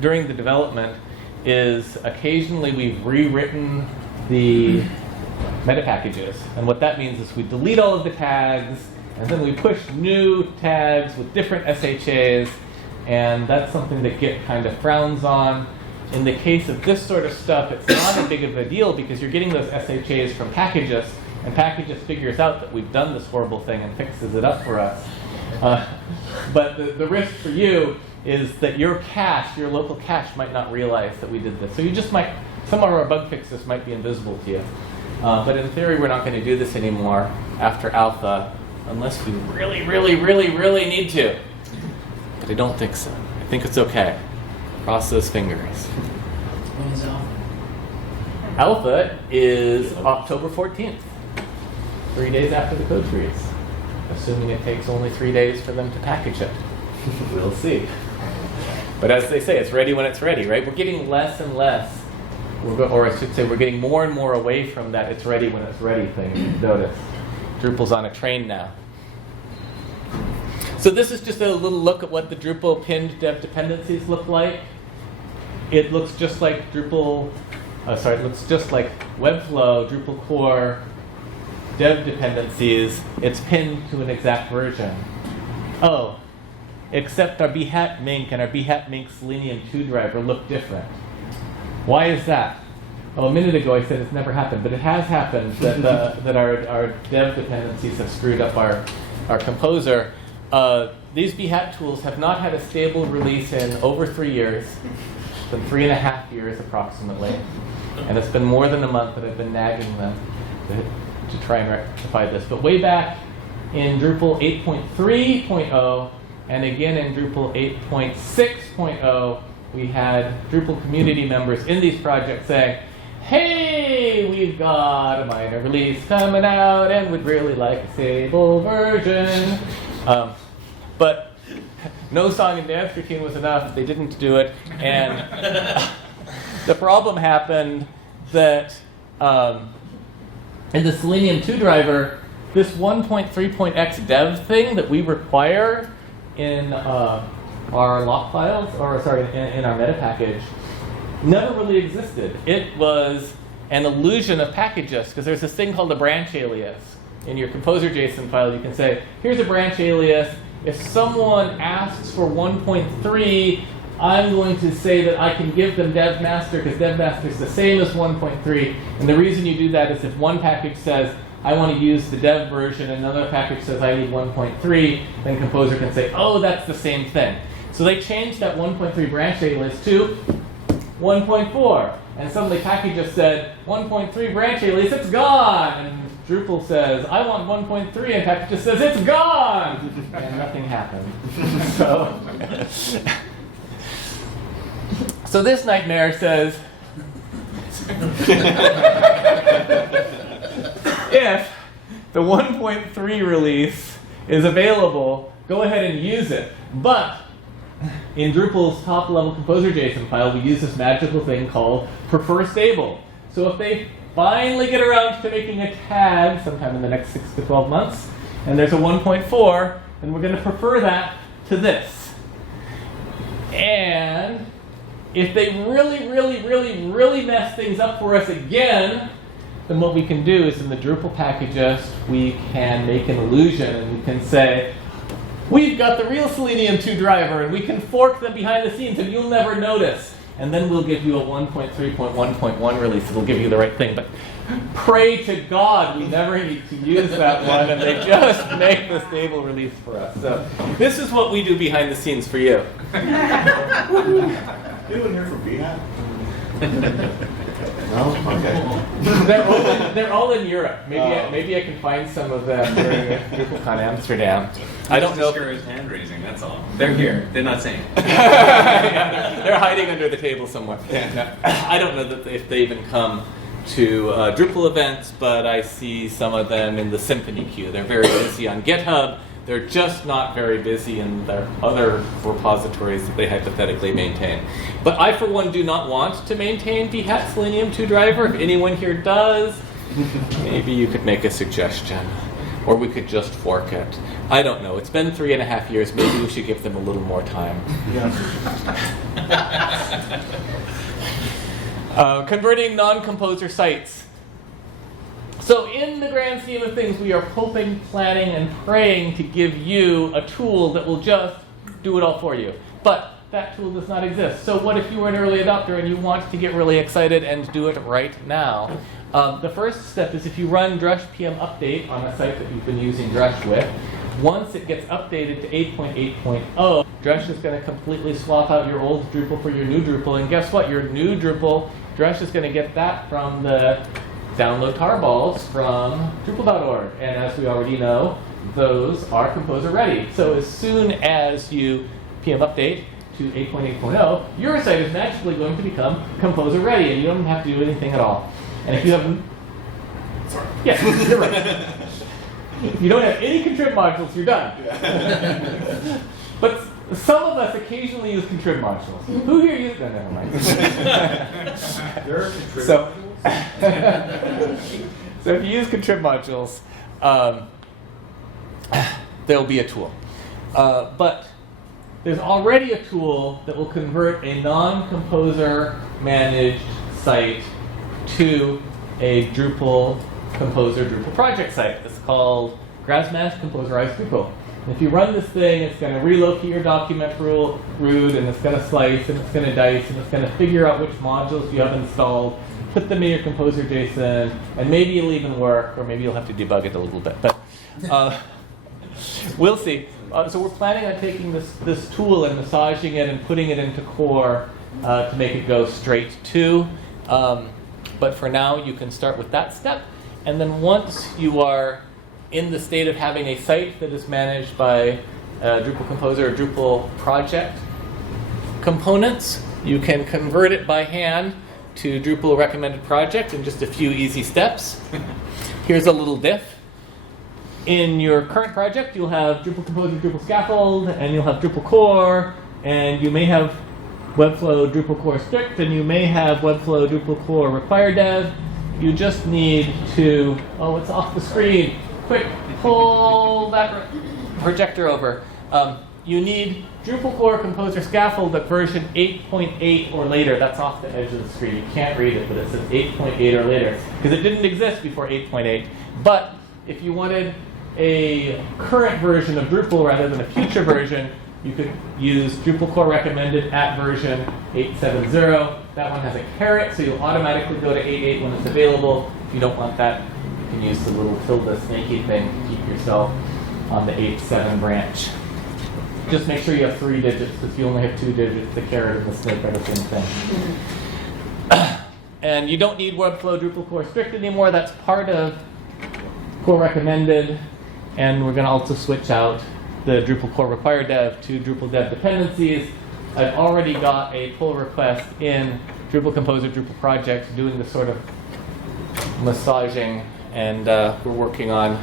during the development is occasionally we've rewritten the meta packages. And what that means is we delete all of the tags, and then we push new tags with different SHAs, and that's something that Git kind of frowns on. In the case of this sort of stuff, it's not a big of a deal because you're getting those SHAs from Packages, and Packages figures out that we've done this horrible thing and fixes it up for us. But the risk for you is that your cache, your local cache, might not realize that we did this. So you just might, some of our bug fixes might be invisible to you. But in theory, we're not going to do this anymore after alpha unless we really, really, really, really need to. But I don't think so. I think it's okay. Cross those fingers. When is alpha? Alpha is October 14th, 3 days after the code freeze. Assuming it takes only 3 days for them to package it. We'll see. But as they say, it's ready when it's ready, right? We're getting less and less, or I should say we're getting more and more away from that it's ready when it's ready thing. You've noticed. Drupal's on a train now. So this is just a little look at what the Drupal pinned-dev-dependencies look like. It looks just like Drupal, it looks just like Webflow, Drupal core, dev dependencies. It's pinned to an exact version. Oh, except our bhat-mink and our bhat-mink Selenium 2 driver look different. Why is that? Oh, a minute ago I said it's never happened, but it has happened that our dev dependencies have screwed up our composer. These bhat tools have not had a stable release in over 3 years. It's been 3.5 years approximately. And it's been more than a month that I've been nagging them to try and rectify this. But way back in Drupal 8.3.0 and again in Drupal 8.6.0, we had Drupal community members in these projects saying, hey, we've got a minor release coming out and we'd really like a stable version. But no song and dance routine was enough. They didn't do it. And the problem happened that in the Selenium 2 driver, this 1.3.x dev thing that we require in our lock files, or sorry, in our meta package, never really existed. It was an illusion of packages, because there's this thing called a branch alias. In your composer.json file, you can say, here's a branch alias. If someone asks for 1.3, I'm going to say that I can give them dev master because dev master is the same as 1.3. And the reason you do that is if one package says, I want to use the dev version, and another package says I need 1.3, then Composer can say, oh, that's the same thing. So they changed that 1.3 branch alias to 1.4. And suddenly package just said, 1.3 branch alias, it's gone. And Drupal says, I want 1.3, and package just says, it's gone. And nothing happened. So this nightmare says, if the 1.3 release is available, go ahead and use it. But in Drupal's top-level composer.json file, we use this magical thing called prefer stable. So if they finally get around to making a tag sometime in the next 6 to 12 months, and there's a 1.4, then we're going to prefer that to this. And if they really mess things up for us again, then what we can do is in the Drupal packages, we can make an illusion and we can say, we've got the real Selenium 2 driver and we can fork them behind the scenes and you'll never notice. And then we'll give you a 1.3.1.1 release. It'll give you the right thing. But pray to God we never need to use that one and they just make the stable release for us. So this is what we do behind the scenes for you. Anyone here from BHAT? No? Okay. They're all in Europe. Maybe I can find some of them during DrupalCon Amsterdam. I don't know. Sure is hand raising. That's all. They're here. They're not saying. Yeah, they're hiding under the table somewhere. No, I don't know that if they even come to Drupal events, but I see some of them in the Symphony queue. They're very busy on GitHub. They're just not very busy in their other repositories that they hypothetically maintain. But I, for one, do not want to maintain BHAT Selenium 2 driver. If anyone here does, maybe you could make a suggestion. Or we could just fork it. I don't know. It's been 3.5 years. Maybe we should give them a little more time. Yeah. Converting non-composer sites. So in the grand scheme of things, we are hoping, planning, and praying to give you a tool that will just do it all for you. But that tool does not exist. So what if you were an early adopter and you want to get really excited and do it right now? The first step is if you run Drush PM update on a site that you've been using Drush with, once it gets updated to 8.8.0, Drush is going to completely swap out your old Drupal for your new Drupal. And guess what? Your new Drupal, Drush is going to get that from the download tarballs from Drupal.org. And as we already know, those are composer ready. So as soon as you PM update to 8.8.0, your site is naturally going to become composer ready, and you don't have to do anything at all. And if you have, yes, you're right. If you don't have any contrib modules, you're done. But some of us occasionally use contrib modules. Who here uses them? Never mind. There are contrib So, modules? so if you use contrib modules, there'll be a tool. But there's already a tool that will convert a non-composer managed site to a Drupal composer Drupal project site. It's called Grasmash Composerized Drupal. And if you run this thing, it's going to relocate your document root, and it's going to slice, and it's going to dice, and it's going to figure out which modules you have installed, put them in your composer.json, and maybe it'll even work, or maybe you'll have to debug it a little bit. But we'll see. So we're planning on taking this tool and massaging it and putting it into core to make it go straight to. But for now, you can start with that step. And then once you are in the state of having a site that is managed by Drupal Composer or Drupal project components, you can convert it by hand to Drupal recommended project in just a few easy steps. Here's a little diff. In your current project, you'll have Drupal Composer, Drupal Scaffold, and you'll have Drupal Core, and you may have Webflow Drupal Core Strict, and you may have Webflow Drupal Core Require Dev. You just need to, oh, it's off the screen. Quick, pull that projector over. You need Drupal Core Composer Scaffold at version 8.8 or later. That's off the edge of the screen. You can't read it, but it says 8.8 or later, because it didn't exist before 8.8. But if you wanted a current version of Drupal rather than a future version, you could use Drupal core recommended at version 8.7.0. That one has a caret, so you'll automatically go to 8.8 when it's available. If you don't want that, you can use the little tilde snaky thing to keep yourself on the 8.7 branch. Just make sure you have 3 digits, because if you only have 2 digits, the caret and the snake are the same thing. And you don't need Webflow Drupal core strict anymore. That's part of core recommended. And we're going to also switch out the Drupal core required dev to drupal-dev-dependencies. I've already got a pull request in Drupal Composer, Drupal Project doing the sort of massaging, and we're working on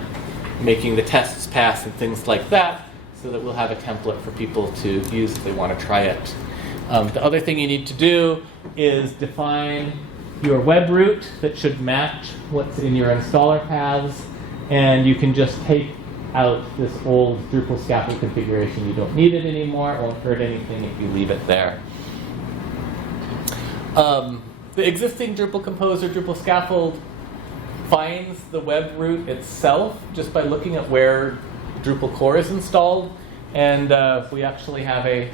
making the tests pass and things like that so that we'll have a template for people to use if they want to try it. The other thing you need to do is define your web route that should match what's in your installer paths, and you can just take out this old Drupal scaffold configuration. You don't need it anymore. It won't hurt anything if you leave it there. The existing Drupal Composer, Drupal Scaffold finds the web route itself just by looking at where Drupal core is installed. And we actually have a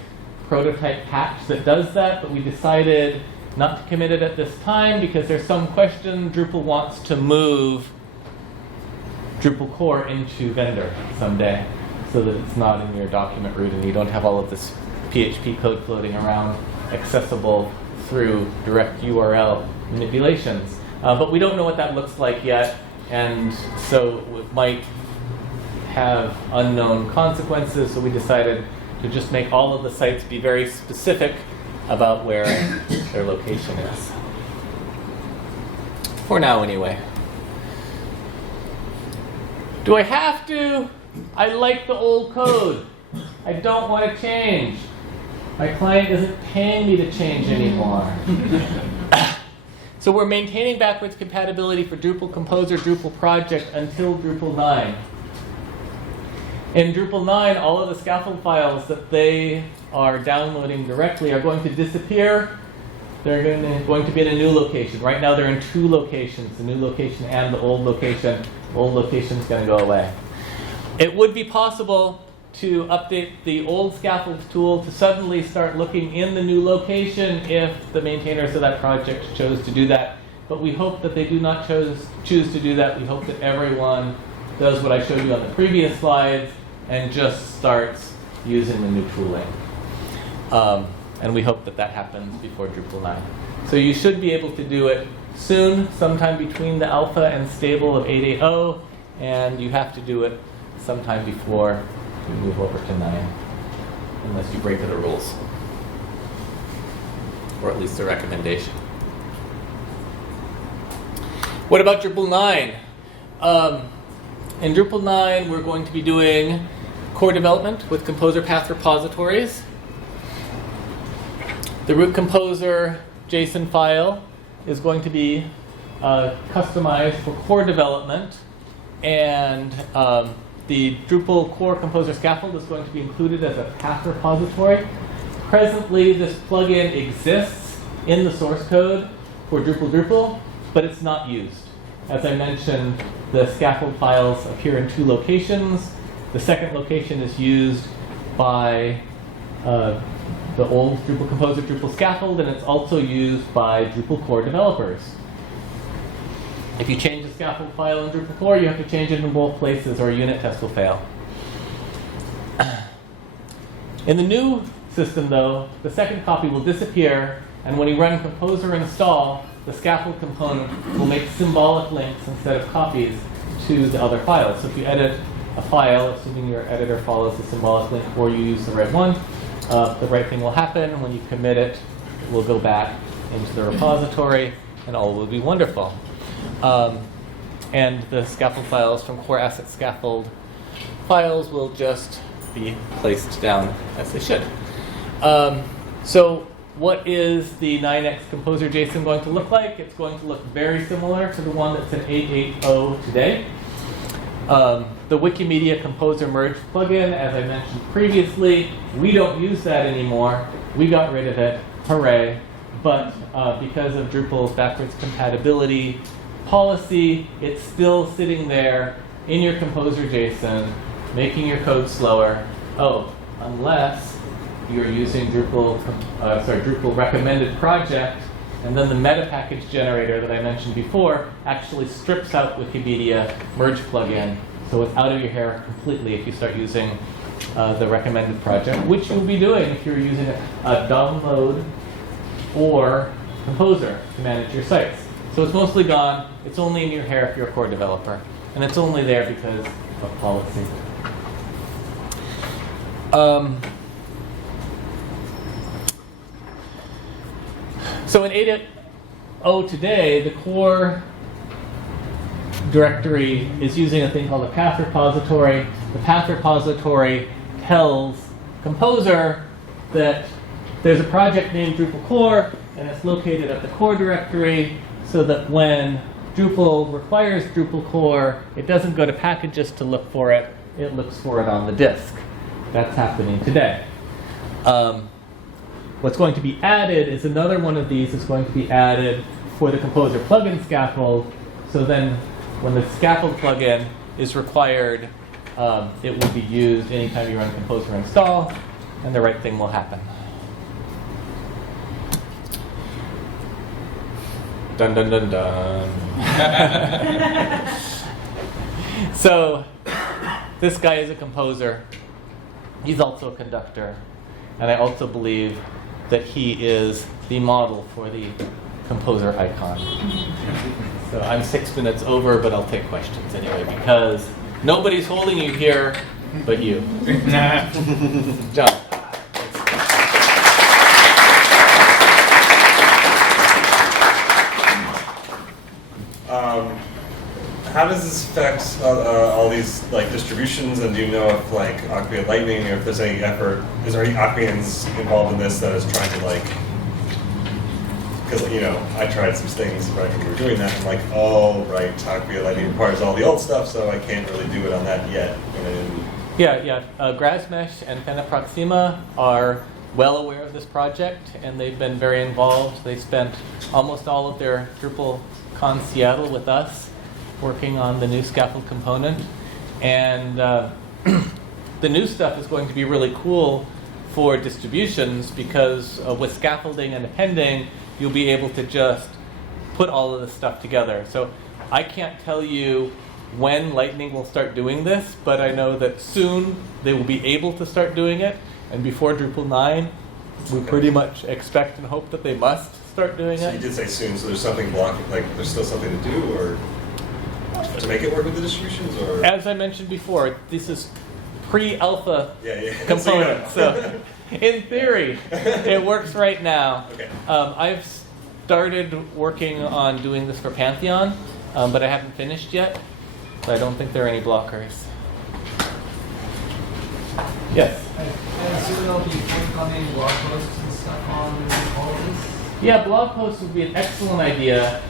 prototype patch that does that, but we decided not to commit it at this time because there's some question Drupal wants to move Drupal core into vendor someday so that it's not in your document root and you don't have all of this PHP code floating around accessible through direct URL manipulations. But we don't know what that looks like yet, and so it might have unknown consequences, so we decided to just make all of the sites be very specific about where their location is. For now, anyway. Do I have to? I like the old code. I don't want to change. My client isn't paying me to change anymore. So we're maintaining backwards compatibility for Drupal Composer, Drupal Project until Drupal 9. In Drupal 9, all of the scaffold files that they are downloading directly are going to disappear. They're going to be in a new location. Right now they're in 2 locations, the new location and the old location. The old location is going to go away. It would be possible to update the old scaffold tool to suddenly start looking in the new location if the maintainers of that project chose to do that. But we hope that they do not choose to do that. We hope that everyone does what I showed you on the previous slides and just starts using the new tooling. And we hope that that happens before Drupal 9. So you should be able to do it soon, sometime between the alpha and stable of 8.8.0, and you have to do it sometime before you move over to 9, unless you break the rules, or at least the recommendation. What about Drupal 9? In Drupal 9, we're going to be doing core development with Composer path repositories. The root Composer JSON file is going to be customized for core development, and the Drupal core Composer scaffold is going to be included as a path repository. Presently, this plugin exists in the source code for Drupal, but it's not used. As I mentioned, the scaffold files appear in 2 locations. The second location is used by the old Drupal Composer, Drupal Scaffold, and it's also used by Drupal core developers. If you change the scaffold file in Drupal core, you have to change it in both places or a unit test will fail. In the new system, though, the second copy will disappear, and when you run Composer install, the scaffold component will make symbolic links instead of copies to the other files. So if you edit a file, assuming your editor follows the symbolic link or you use the red one, the right thing will happen. When you commit it, it will go back into the repository, and all will be wonderful. And the scaffold files from core asset scaffold files will just be placed down as they should. So what is the 9x Composer JSON going to look like? It's going to look very similar to the one that's in 8.8.0 today. The Wikimedia Composer Merge plugin, as I mentioned previously, we don't use that anymore. We got rid of it. Hooray. But because of Drupal's backwards compatibility policy, it's still sitting there in your Composer JSON, making your code slower. Oh, unless you're using Drupal recommended project, and then the Metapackage Generator that I mentioned before actually strips out Wikimedia merge plugin, so it's out of your hair completely if you start using the recommended project, which you'll be doing if you're using a download or composer to manage your sites. So it's mostly gone. It's only in your hair if you're a core developer, and it's only there because of policy. So in 8.0 today, the core directory is using a thing called a path repository. The path repository tells Composer that there's a project named Drupal core, and it's located at the core directory, so that when Drupal requires Drupal core, it doesn't go to packages to look for it. It looks for it on the disk. That's happening today. What's going to be added is another one of these is going to be added for the Composer plugin scaffold. So then when the scaffold plugin is required, it will be used anytime you run Composer install, and the right thing will happen. Dun dun dun dun. So this guy is a composer. He's also a conductor. And I also believe that he is the model for the composer icon. So I'm 6 minutes over, but I'll take questions anyway, because nobody's holding you here but you. John. How does this affect all these like distributions? And do you know if like Acquia Lightning, or if there's any effort, is there any Acquians involved in this that is trying to like? Because I tried some things right when we were doing that, and like, oh right, Acquia Lightning requires all the old stuff, so I can't really do it on that yet. Yeah. Grasmesh and Penaproxima are well aware of this project, and they've been very involved. They spent almost all of their DrupalCon Seattle with us, working on the new scaffold component. And the new stuff is going to be really cool for distributions, because with scaffolding and appending, you'll be able to just put all of this stuff together. So I can't tell you when Lightning will start doing this, but I know that soon they will be able to start doing it. And before Drupal 9, we pretty much expect and hope that they must start doing So it. you did say soon, so there's something blocking, like there's still something to do, or to make it work with the distributions, or? As I mentioned before, this is pre-alpha Yeah. component. So in theory, it works right now. Okay. I've started working on doing this for Pantheon, but I haven't finished yet. So I don't think there are any blockers. Yes? I assume there'll be forthcoming blog posts and stuff on all of this? Yeah, blog posts would be an excellent idea.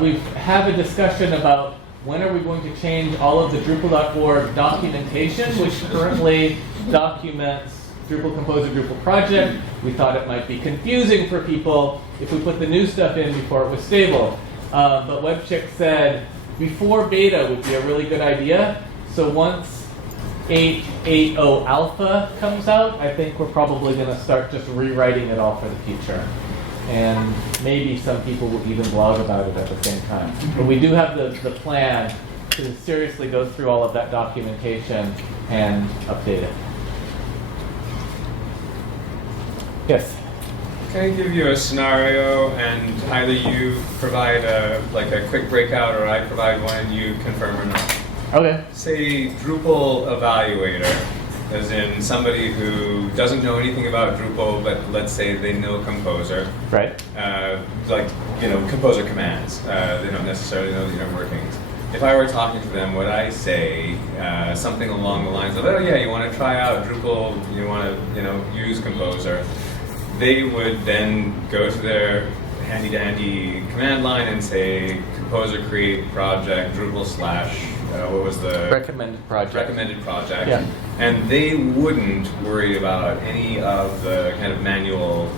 We have a discussion about when are we going to change all of the Drupal.org documentation, which currently documents Drupal Composer, Drupal Project. We thought it might be confusing for people if we put the new stuff in before it was stable. But WebChick said before beta would be a really good idea. So once 8.0 alpha comes out, I think we're probably going to start just rewriting it all for the future. And maybe some people will even blog about it at the same time. But we do have the plan to seriously go through all of that documentation and update it. Yes? Can I give you a scenario, and either you provide a quick breakout, or I provide one, you confirm or not? Okay. Say Drupal evaluator, as in somebody who doesn't know anything about Drupal, but let's say they know Composer. Right. Composer commands. They don't necessarily know the inner workings. If I were talking to them, would I say something along the lines of, oh yeah, you want to try out Drupal, you want to, use Composer? They would then go to their handy-dandy command line and say, Composer create project Drupal / what was the Recommended project. Recommended project. Yeah. And they wouldn't worry about any of the kind of manual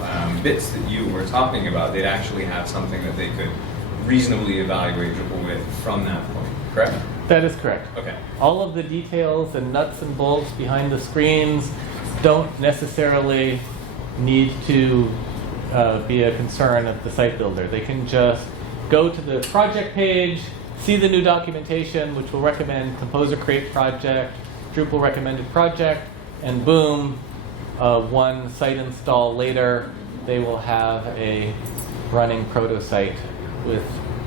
bits that you were talking about. They'd actually have something that they could reasonably evaluate Drupal with from that point, correct? That is correct. Okay. All of the details and nuts and bolts behind the screens don't necessarily need to be a concern of the site builder. They can just go to the project page, see the new documentation, which will recommend Composer create project, Drupal recommended project, and boom, one site install later, they will have a running proto site with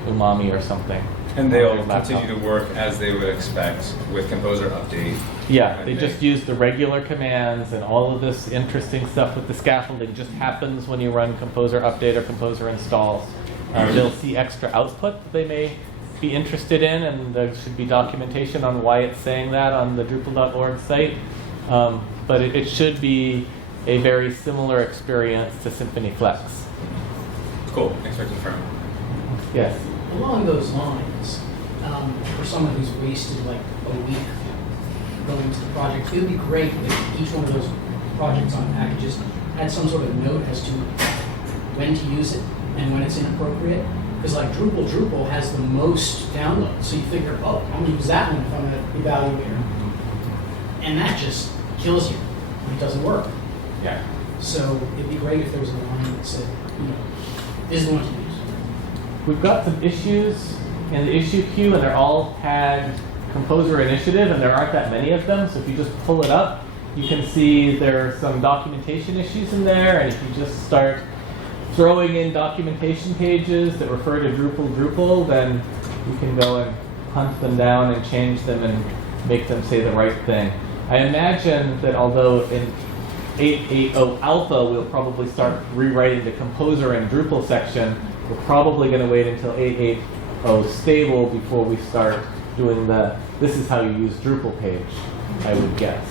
Umami or something. And they'll on their laptop. continue to work as they would expect with Composer update. Yeah, they just use the regular commands, and all of this interesting stuff with the scaffolding just happens when you run Composer update or Composer installs. They'll see extra output that they may be interested in, and there should be documentation on why it's saying that on the Drupal.org site. But it should be a very similar experience to Symfony Flex. Cool. Thanks for confirming. Yes. Along those lines, for someone who's wasted like a week going to the project, it would be great if each one of those projects on packages had some sort of note as to when to use it and when it's inappropriate. Because like Drupal has the most downloads, so you figure, oh, I'm going to use that one if I'm an evaluator. And that just kills you when it doesn't work. Yeah. So it'd be great if there was a line that said, this is the one to use. We've got some issues in the issue queue, and they're all tagged Composer Initiative, and there aren't that many of them. So if you just pull it up, you can see there are some documentation issues in there, and if you just start throwing in documentation pages that refer to Drupal, then you can go and hunt them down and change them and make them say the right thing. I imagine that although in 8.8.0 alpha we'll probably start rewriting the Composer and Drupal section, we're probably going to wait until 8.8.0 stable before we start doing the this is how you use Drupal page, I would guess.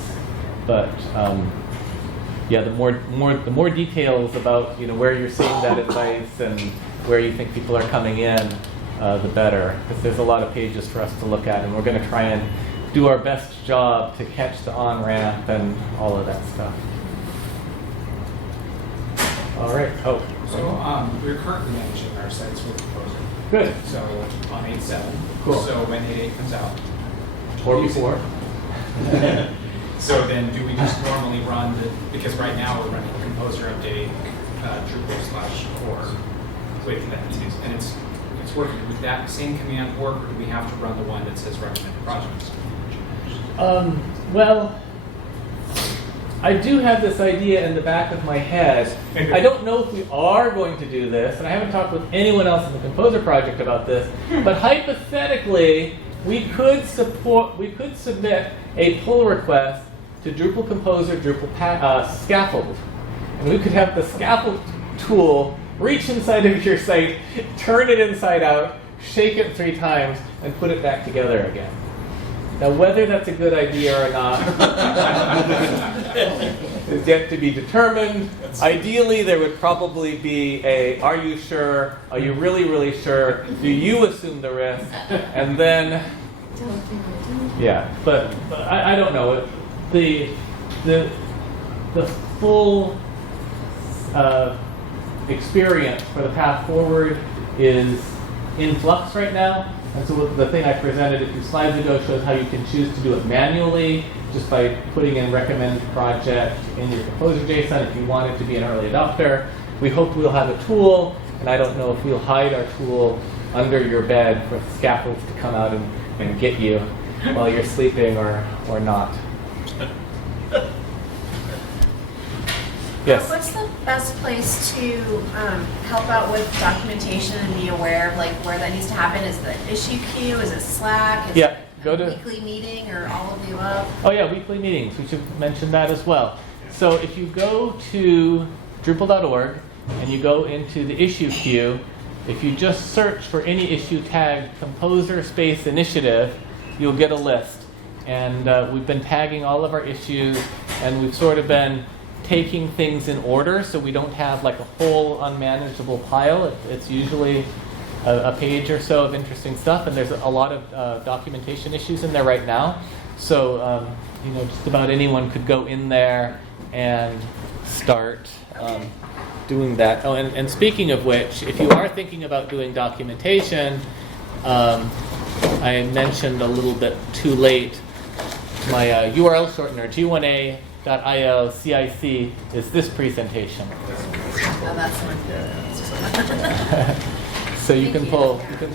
But yeah, the more details about where you're seeing that advice and where you think people are coming in, the better. Because there's a lot of pages for us to look at, and we're going to try and do our best job to catch the on-ramp and all of that stuff. All right. Oh, So we're currently managing our sites with Composer. good. So on 8.7. Cool. So when 8.8 comes out. Or before. So then do we just normally run because right now we're running Composer update Drupal/core with dependencies, and it's working. Would that same command work, or do we have to run the one that says recommended projects? Well, I do have this idea in the back of my head. I don't know if we are going to do this, and I haven't talked with anyone else in the Composer project about this, but hypothetically, we could submit a pull request to Drupal Composer, Drupal Scaffold. And we could have the Scaffold tool reach inside of your site, turn it inside out, shake it 3 times, and put it back together again. Now, whether that's a good idea or not is yet to be determined. Ideally, there would probably be a, are you sure? Are you really, really sure? Do you assume the risk? And then, yeah, but I don't know. The full experience for the path forward is in flux right now. And so the thing I presented a few slides ago shows how you can choose to do it manually just by putting in recommended project in your composer.json if you want it to be an early adopter. We hope we'll have a tool, and I don't know if we'll hide our tool under your bed for scaffolds to come out and get you while you're sleeping or not. Yes? What's the best place to help out with documentation and be aware of where that needs to happen? Is the issue queue? Is it Slack? Is it go to weekly meeting or all of the above? Oh yeah, weekly meetings. We should mention that as well. So if you go to Drupal.org and you go into the issue queue, if you just search for any issue tagged Composer space initiative, you'll get a list. And we've been tagging all of our issues, and we've sort of been taking things in order so we don't have a whole unmanageable pile. It's usually a page or so of interesting stuff, and there's a lot of documentation issues in there right now. So just about anyone could go in there and start doing that. Oh, and speaking of which, if you are thinking about doing documentation, I mentioned a little bit too late my URL shortener, G1A, scaffolding.io CIC is this presentation. Oh, that's one. So you Thank can you.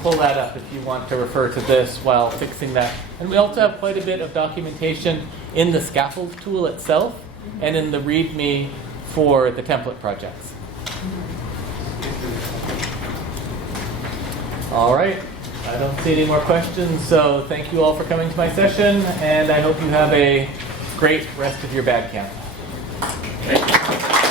pull that up if you want to refer to this while fixing that. And we also have quite a bit of documentation in the scaffold tool itself and in the README for the template projects. All right. I don't see any more questions, so thank you all for coming to my session, and I hope you have a great rest of your bad camp. Thank you.